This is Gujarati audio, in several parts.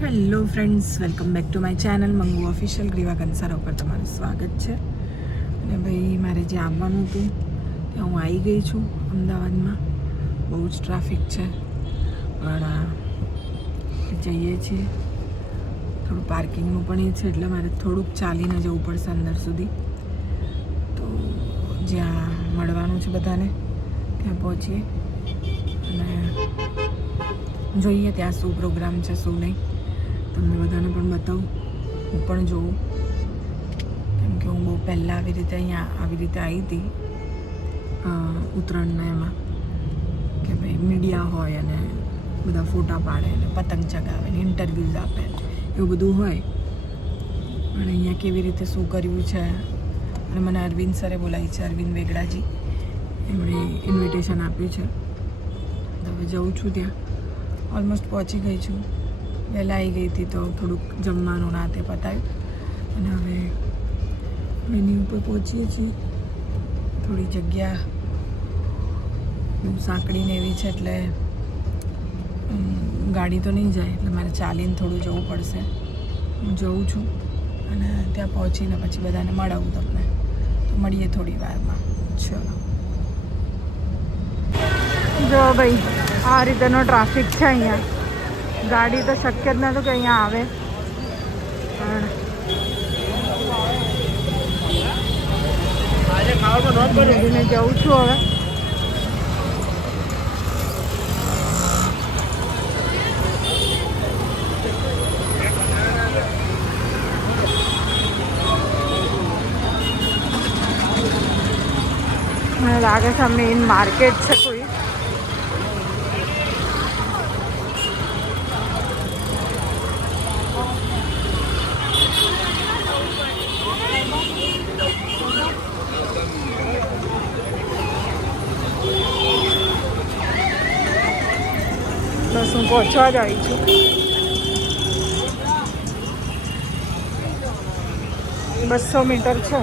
Hello friends, welcome back to my channel Mangu official. Greeva Kansara ઉપર તમારું સ્વાગત છે. અને ભાઈ, મારે જે આવવાનું હતું ત્યાં હું આવી ગઈ છું અમદાવાદમાં. બહુ જ ટ્રાફિક છે, પણ જઈએ છીએ. થોડું પાર્કિંગનું પણ એ છે, એટલે મારે થોડુંક ચાલીને જવું પડશે અંદર સુધી. તો જ્યાં મળવાનું છે બધાને ત્યાં પહોંચીએ અને જોઈએ ત્યાં શું પ્રોગ્રામ છે શું નહીં. તમને બધાને પણ બતાવું, હું પણ જોઉં, કેમ કે હું બહુ પહેલાં આવી રીતે અહીંયા આવી રીતે આવી હતી ઉત્તરાયણના એમાં, કે ભાઈ મીડિયા હોય અને બધા ફોટા પાડે અને પતંગ ચગાવે ને ઇન્ટરવ્યૂઝ આપે, એવું બધું હોય. અને અહીંયા કેવી રીતે શું કર્યું છે, અને મને અરવિંદ સરે બોલાવી છે, અરવિંદ વેગડાજી, એમણે ઇન્વિટેશન આપ્યું છે. તો હવે જઉં છું ત્યાં. ઓલમોસ્ટ પહોંચી ગઈ છું. વહેલા આવી ગઈ હતી તો થોડુંક જમવાનું ના તે પતાવ્યું, અને હવે એની ઉપર પહોંચીએ છીએ. થોડી જગ્યા બહુ સાંકડીને એવી છે, એટલે ગાડી તો નહીં જાય, એટલે મારે ચાલીને થોડું જવું પડશે. હું જઉં છું અને ત્યાં પહોંચીને પછી બધાને મળાવું તમને. તો મળીએ થોડી વારમાં. ચલો. જો ભાઈ, આ રીતેનો ટ્રાફિક છે અહીંયા. ગાડી તો શક્ય જ નહોતું કે અહીંયા આવે, પણ ધીમે જઉં છું હવે. મને લાગે છે મેઇન માર્કેટ છે કોઈ. બસ હું પહોંચવા જ આવી છું. બસો મીટર છે.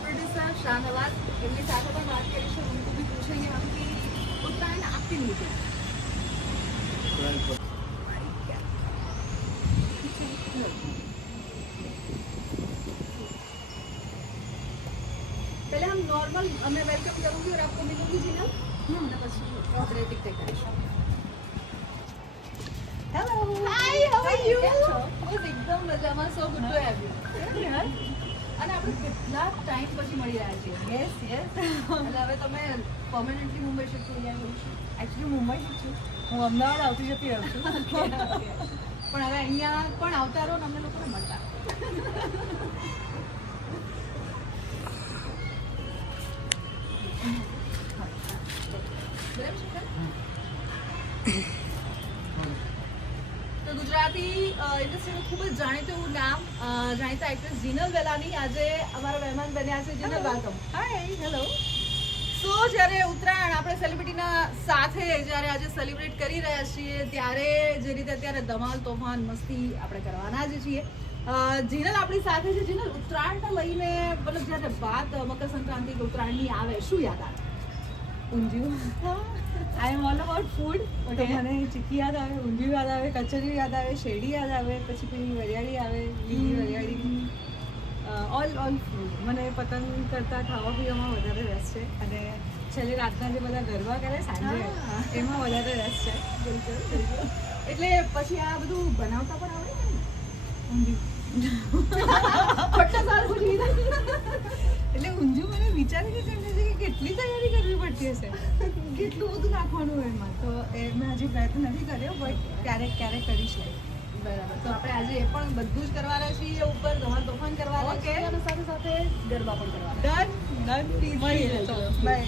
प्रोड्यूसर शाहनवाज, इनके साथ अपन बात करेंगे, उनको भी पूछेंगे हम कि उत्तरायण आपके लिए क्या पहले हम नॉर्मल मैं वेलकम करूंगी और आपको मिलूंगी जी ना પછી ટિકટેક કરીશું. Hello, hi, how are you? બસ એકદમ મજામાં. So good to have you. અને આપણે કેટલા ટાઈમ પછી મળી રહ્યા છીએ. Yes yes. એટલે હવે તમે પરમેનન્ટલી મુંબઈ શિફ્ટ થઈ ગયા છો? એકચ્યુઅલી મુંબઈ શિફ્ટ છું, હું અમદાવાદ આવતી જતી રહું છું. પણ હવે અહીંયા પણ આવતા રહો ને અમને લોકોને મળતા. તો ગુજરાતી ઇન્ડસ્ટ્રીનું ખૂબ જ જાણીતું નામ, જાણીતા એક્ટ્રેસ જીનલ વેલાની આજે અમારા મહેમાન બન્યા છે. જીનલ, વેલકમ. હાય, હેલો. સો જ્યારે ઉત્તરાયણ આપણે સેલિબ્રિટીના સાથે જ્યારે આજે સેલિબ્રેટ કરી રહ્યા છીએ, ત્યારે જે રીતે અત્યારે ધમાલ તોફાન મસ્તી આપણે કરવાના જ છીએ. જીનલ આપણી સાથે છે. જીનલ, ઉત્તરાયણને લઈને મતલબ જ્યારે વાત મકર સંક્રાંતિ કે ઉત્તરાયણની આવે, શું યાદ આવે? ઊંધિયું. આઈ એમ ઓલ અબાઉટ ફૂડ. તો મને ચીક્કી યાદ આવે, ઊંધિયું યાદ આવે, કચરિયું યાદ આવે, શેરડી યાદ આવે, પછી પેલી વરિયાળી આવે, લીલી વરિયાળી. All food. મને પતંગ કરતાં ખાવા પીવામાં વધારે રસ છે, અને છેલ્લે રાતના જે બધા ગરબા કરે સાંજે, એમાં વધારે રસ છે. બિલકુલ બિલકુલ. એટલે પછી આ બધું બનાવતા પણ આવડે ને? ઊંધિયું ખોટા સારું પૂછી એટલે ઊંધિયું મને વિચારી કે કેટલી તૈયારી કરવી પડતી હશે, કેટલું બધું નાખવાનું એમાં. તો એ હજી પ્રયત્ન નથી કર્યો, બટ ક્યારેક કરીશ. બરાબર. તો આપણે આજે એ પણ બધું જ કરવાના છીએ ઉપર, ધમાલ તોફાન કરવાના છે અને સાથે સાથે ગરબા પણ કરવાના. ડન મળીએ. બાય.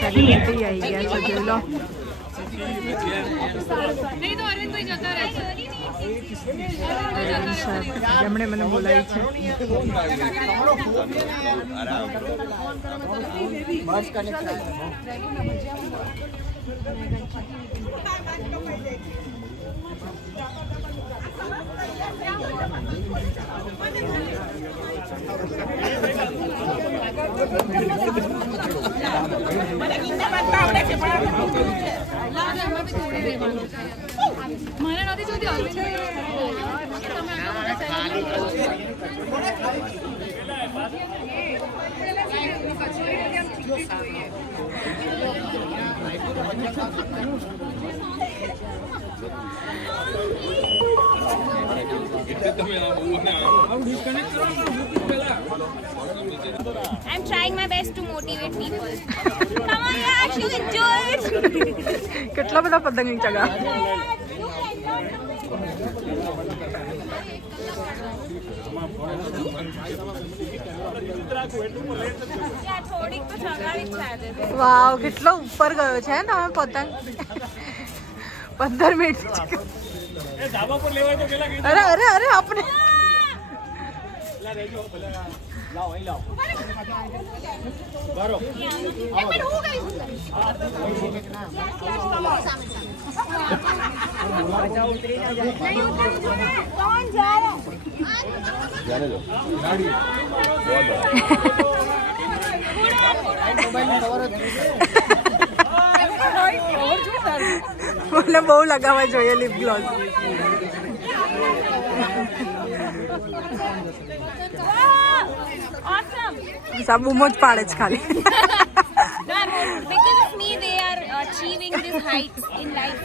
સેલિબ્રિટી આવી ગયા છે, જોઈ લો. જેમણે મને બોલાવી છે. મને નથી જોતી. I'm trying my best to motivate people. Come on, Yash, you enjoy it. કેટલા બધા પતંગ ચગા. વાવ, કેટલો ઉપર ગયો છે તમે પતંગ. 15 મિનિટ. અરે અરે અરે આપણે મને બહુ લગાવવા જોઈએ લિપ ગ્લોસ. સાબુમો જ પાડે છે ખાલી. Because of me, they are achieving these heights in life.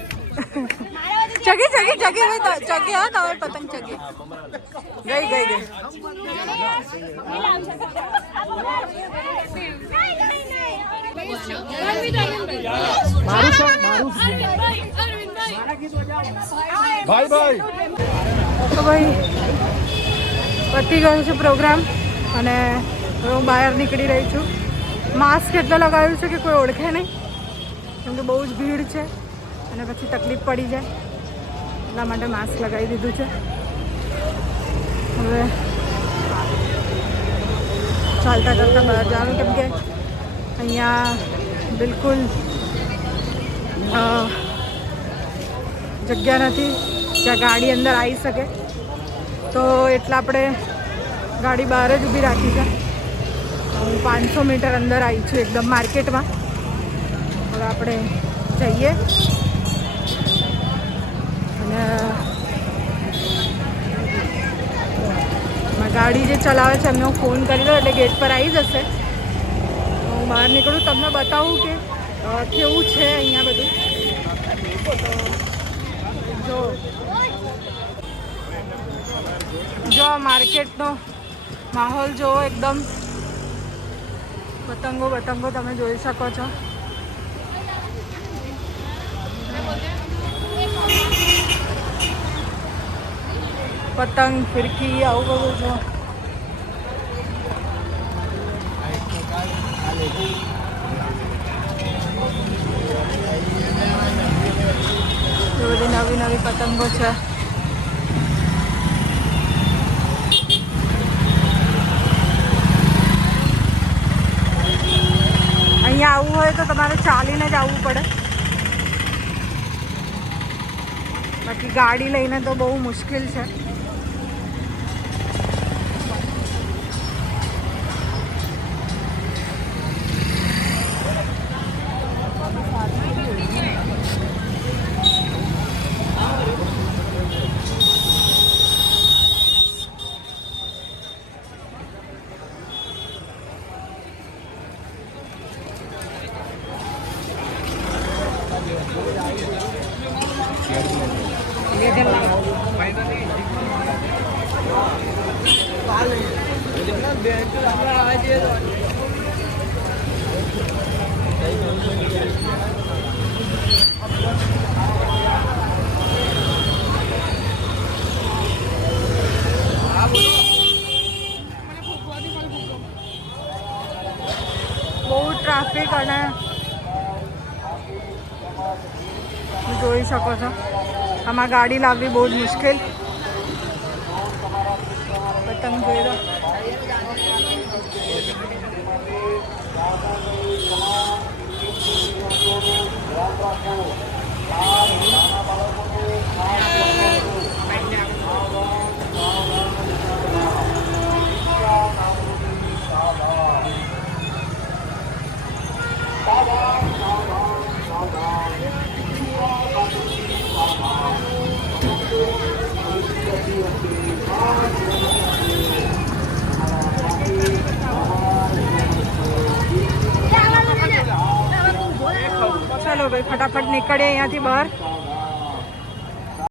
ચગી ચગી ચગી હવે ચગી હા તમારી પતંગ ચગી ગઈ ગઈ ગઈ ભાઈ ભાઈ તો ભાઈ પતી ગયો છે પ્રોગ્રામ અને હવે હું બહાર નીકળી રહી છું. માસ્ક એટલે લગાવ્યું છે કે કોઈ ઓળખે નહીં કેમ કે બહુ જ ભીડ છે અને પછી તકલીફ પડી જાય એટલા માટે માસ્ક લગાવી દીધું છે. હવે ચાલતા ચાલતા બહાર જવાનું કેમ કે અહીંયા બિલકુલ જગ્યા નથી જ્યાં ગાડી અંદર આવી શકે તો એટલે આપણે ગાડી બહાર જ ઊભી રાખી છે. હું 500 મીટર અંદર આવી છું એકદમ માર્કેટમાં. હવે આપણે જઈએ અને ગાડી જે ચલાવે છે એમને હું ફોન કરી દઉં એટલે ગેટ પર આવી જશે. હું બહાર નીકળું તમને બતાવું કે કેવું છે અહીંયા બધું. જો માર્કેટનો માહોલ જો એકદમ પતંગો તમે જોઈ શકો છો. પતંગ ફિરકી આવું બધું જો. બધી નવી નવી પતંગો છે. અહીંયા આવવું હોય તો તમારે ચાલીને જ આવવું પડે, બાકી ગાડી લઈને તો બહુ મુશ્કેલ છે. બહુ ટ્રાફિક અને જોઈ શકો છો આમાં ગાડી લાવવી બહુ જ મુશ્કેલ. પતંગ જોઈ લો. ચલો ભાઈ ફટાફટ નીકળીએ અહીંયાથી બહાર.